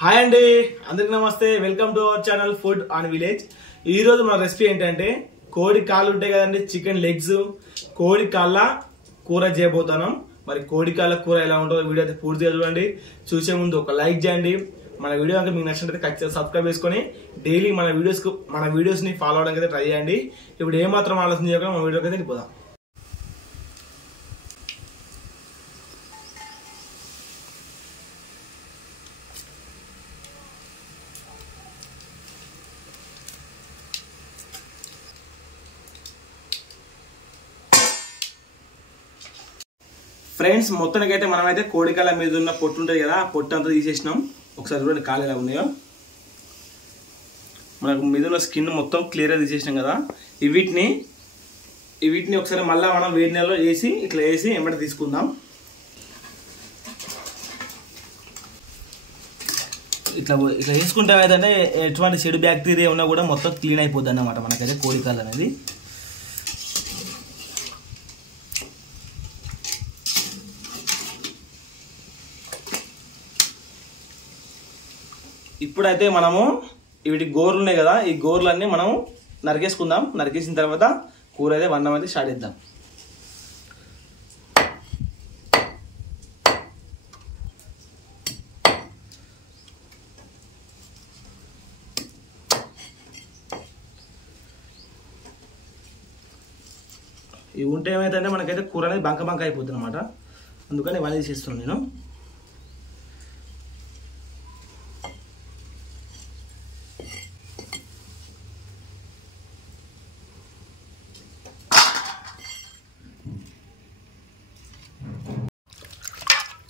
Hi అండి, అందరికి నమస్తే. Welcome to our channel food on village. ఈ రోజు మన రెసిపీ ఏంటంటే కోడి కాళ్ళు ఉంటాయి కదండి, చికెన్ లెగ్స్, కోడి కాళ్ళ కూర చేయబోతున్నాం. మరి కోడి కాళ్ళ కూర ఎలా ఉంటుందో వీడియో అయితే పూర్తిగా చూడండి. చూసే ముందు ఒక లైక్ చేయండి. మన వీడియో కనుక మీకు నచ్చినట్లయితే ఖచ్చితంగా సబ్స్క్రైబ్ చేసుకొని డైలీ మన వీడియోస్ ని ఫాలో అవడానికి అయితే ట్రై చేయండి. ఇప్పుడు ఏమాత్రం ఆలోచన చేయకుండా మన వీడియోకి అయితే వెళ్ళిపోదాం. ఫ్రెండ్స్, మొత్తానికి అయితే మనమైతే కోడికాల మీద ఉన్న పొట్టు ఉంటుంది కదా, ఆ పొట్టు అంతా తీసేసినాం. ఒకసారి చూడండి కాలు ఎలా ఉన్నాయో. మనకు మీద ఉన్న స్కిన్ మొత్తం క్లియర్గా తీసేసినాం కదా. వీటిని ఒకసారి మళ్ళీ మనం వేడి నెలలో వేసి ఇట్లా వేసి వెంబడి తీసుకుందాం. ఇట్లా వేసుకుంటే ఏంటంటే ఎటువంటి చెడు బ్యాక్టీరియా ఉన్నా కూడా మొత్తం క్లీన్ అయిపోద్ది అన్నమాట మనకైతే కోడికాలు అనేది. ఇప్పుడైతే మనము వీటి గోర్లు ఉన్నాయి కదా, ఈ గోర్లన్నీ మనం నరికేసుకుందాం. నరికేసిన తర్వాత కూర అయితే వండడం అయితే స్టార్ట్ చేద్దాం. ఇవి ఉంటే ఏమైతే మనకైతే కూర అనేది బంక అయిపోతుంది అనమాట. అందుకని ఇవన్నీ తీసేస్తున్నాను నేను.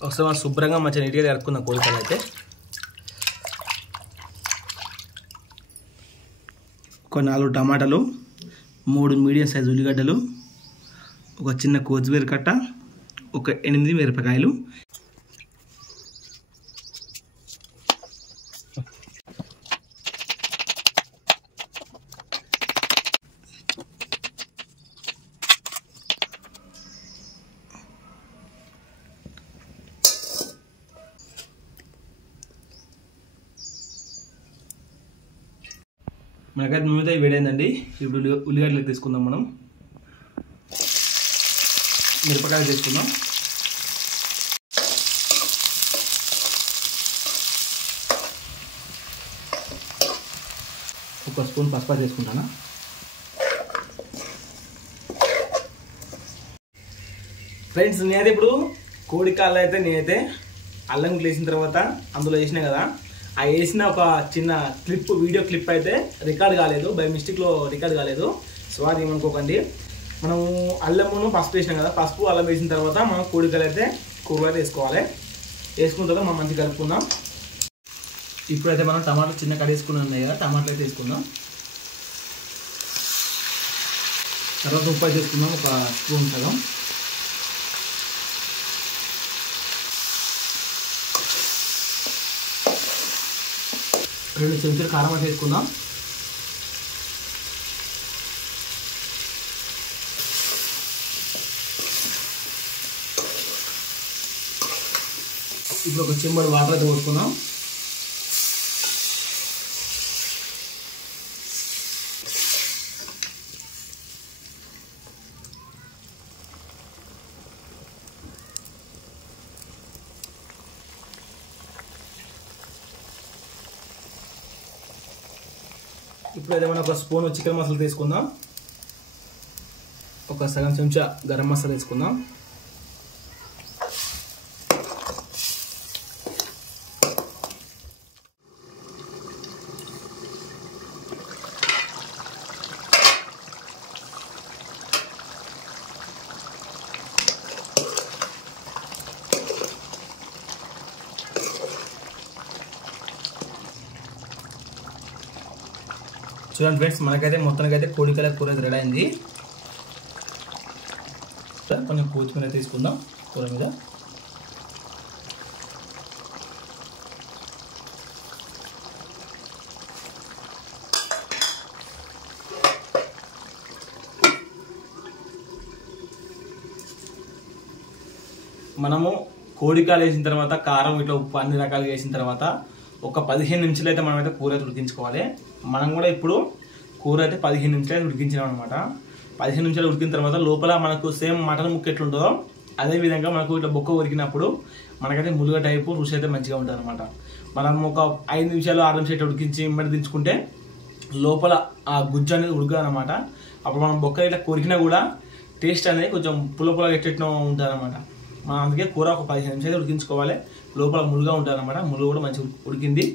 ఒకసారి మనం శుభ్రంగా మంచిగా నీట్గా కడుక్కున్నాం కోడికాయలు అయితే. ఒక 4 టమాటాలు, 3 మీడియం సైజు ఉల్లిగడ్డలు, ఒక చిన్న కొత్తిమీర కట్ట, ఒక 8 మిరపకాయలు, మనకైతే నూనె అయితే వేడైందండి. ఇప్పుడు ఉల్లిగడ్డలు తీసుకుందాం. మనం మిరపకాయలు తీసుకుందాం. ఒక స్పూన్ పసుపు తీసుకుంటాను. ఫ్రెండ్స్, నేనైతే ఇప్పుడు కోడికాళ్ళు అయితే నేనైతే అల్లం వేసిన తర్వాత అందులో వేసినా కదా, ఆ వేసిన ఒక చిన్న వీడియో క్లిప్ అయితే రికార్డ్ కాలేదు, బై మిస్టేక్లో రికార్డ్ కాలేదు. సో అది ఏమనుకోకండి. మనము అల్లమును పసుపు వేసినాం కదా, పసుపు అల్లం వేసిన తర్వాత మనం కోడికాయలు అయితే కూరలో అయితే వేసుకోవాలి. వేసుకున్న తర్వాత మనం మంచిగా కలుపుకుందాం. ఇప్పుడైతే మనం టమాటాలు చిన్న కట్ వేసుకుని ఉన్నాయి కదా, టమాటాలు అయితే వేసుకుందాం. తర్వాత ఉప్పు అయితే వేసుకుందాం, ఒక స్పూన్ సగం. రెండు చెంచాలు కారం అయితే వేసుకుందాం. ఇప్పుడు ఒక చెంబడు వాటర్ అయితే పోసుకుందాం. ఇప్పుడైతే మనం ఒక స్పూన్ చికెన్ మసాలా తీసుకుందాం. ఒక సగం చెంచా గరం మసాలా వేసుకుందాం. చూడండి ఫ్రెండ్స్, మనకైతే మొత్తానికి అయితే కోడికాయల కూర అయితే రెడీ అయింది. కొంచెం కొత్తిమీర తీసుకుందాం కూర మీద. మనము కోడికాయలు వేసిన తర్వాత కారం ఇట్లా ఉప్పు అన్ని రకాలుగా వేసిన తర్వాత ఒక 15 నిమిషాలు అయితే మనమైతే కూర అయితే ఉడికించుకోవాలి. మనం కూడా ఇప్పుడు కూర అయితే 15 నిమిషాలు అయితే ఉడికించినాం అనమాట. 15 నిమిషాలు ఉడికిన తర్వాత లోపల మనకు సేమ్ మటన్ ముక్క ఎట్లుంటుందో అదే విధంగా మనకు ఇట్లా బొక్క ఉడికినప్పుడు మనకైతే ములుగ టైపు రుచి అయితే మంచిగా ఉంటుంది అనమాట. మనం ఒక 5 నిమిషాలు 6 నిమిషాలు ఉడికించి ఇమ్మడి దించుకుంటే లోపల ఆ గుజ్జు అనేది ఉడకదు అనమాట. అప్పుడు మనం బొక్క ఇట్లా కొరికినా కూడా టేస్ట్ అనేది కొంచెం పుల్ల ఎట్టెట్నో ఉంటుంది అనమాట. మనం అందుకే కూర ఒక 15 నిమిషాలు ఉడికించుకోవాలి. లోపల ములుగా ఉంటుంది అనమాట. ములుగు కూడా మంచిగా ఉడికింది.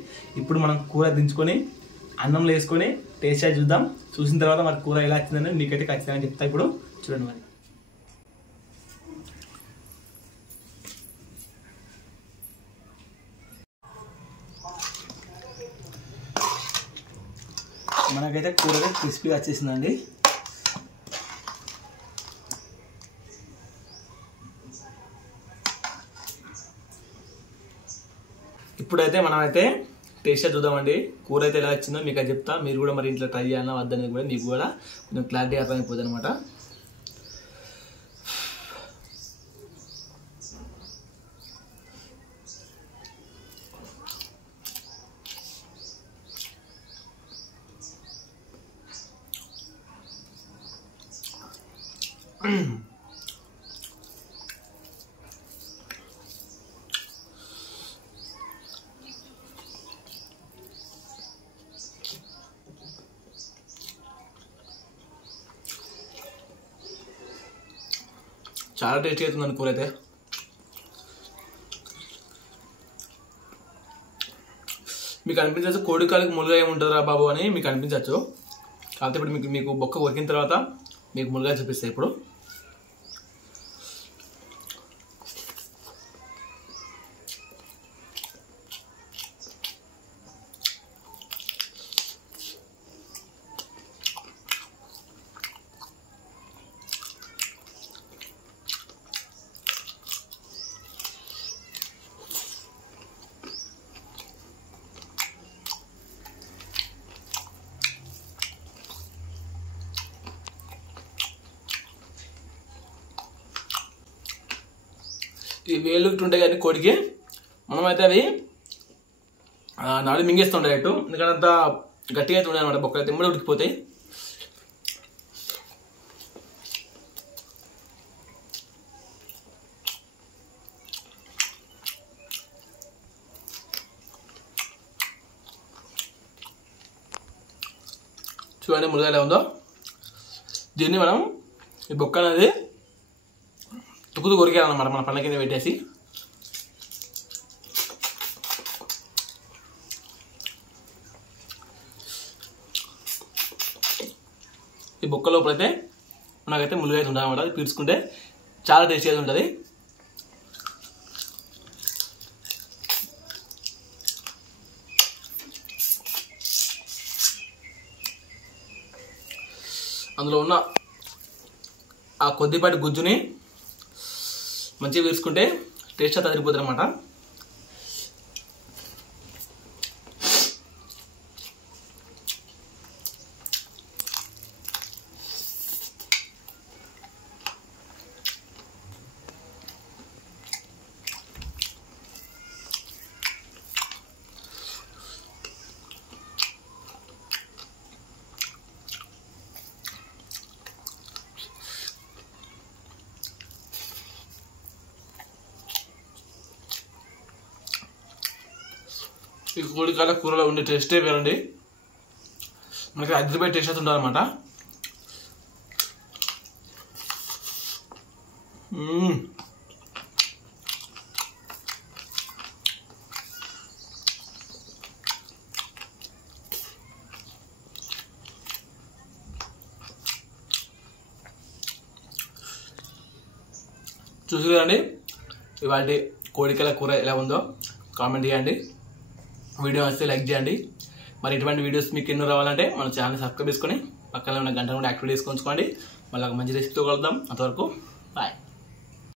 ఇప్పుడు మనం కూర దించుకొని అన్నంలో వేసుకొని టేస్ట్ చేసి చూద్దాం. చూసిన తర్వాత మరి కూర ఎలా వచ్చిందని మీకైతే ఖచ్చితంగా చెప్తా. ఇప్పుడు చూడండి మరి. మనకైతే కూర క్రిస్పీగా వచ్చేసిందండి. ఇప్పుడైతే మనమైతే టేస్ట్ చూద్దామండి. కూర అయితే ఎలా వచ్చిందో మీకు అది చెప్తా. మీరు కూడా మరి ఇంట్లో ట్రై చేయాలన్నా వద్దనేది కూడా మీకు కూడా కొంచెం క్లారిటీ అర్థమైపోతుంది అనమాట. చాలా టేస్టీ అవుతుందండి కూర అయితే. మీకు అనిపించచ్చు కోడికాలకి ములుగా ఏముంటుందా బాబు అని మీకు అనిపించవచ్చు. కాకపోతే ఇప్పుడు మీకు బొక్క కొరికిన తర్వాత మీకు ములుగా చూపిస్తాయి. ఇప్పుడు ఈ వేలు ఉంటే కానీ కోడికి మనమైతే అవి నాడు మింగేస్తుండే డైరెక్ట్. ఎందుకంటే అంత గట్టిగా అయితే ఉండే అనమాట. బొక్కలు అయితే ఇమ్మడి ఉడికిపోతాయి. చూడండి ములుగా ఎలా ఉందో. దీన్ని మనం ఈ బొక్క అనేది తుక్కుతూ కొరికేయాలన్నమాట. మన పండ్ల కింద పెట్టేసి ఈ బొక్క లోపలైతే మనకైతే ములుగా అయితే ఉంటుంది అనమాట. అది పీల్చుకుంటే చాలా టేస్టీగా ఉంటుంది. అందులో ఉన్న ఆ కొద్దిపాటి గుజ్జుని మంచిగా వేసుకుంటే టేస్ట్ అంతా అదిరిపోతుంది అనమాట. ఈ కోడికాల కూరలో ఉండే టేస్టే వేరండి. మనకి అదిరిపోయే టేస్ట్ అయితే ఉంటుంది అనమాట. చూసి కదండి ఇవాళ కోడికాల కూర ఎలా ఉందో కామెంట్ చేయండి. వీడియో వస్తే లైక్ చేయండి. మరి ఇటువంటి వీడియోస్ మీకు ఎన్నో రావాలంటే మన ఛానల్ సబ్స్క్రైబ్ చేసుకొని పక్కన ఉన్న గంట కూడా యాక్టివేట్ చేసుకొని ఉంచుకోండి. మళ్ళీ ఒక మంచి రెసిపీతో కలుద్దాం. అంతవరకు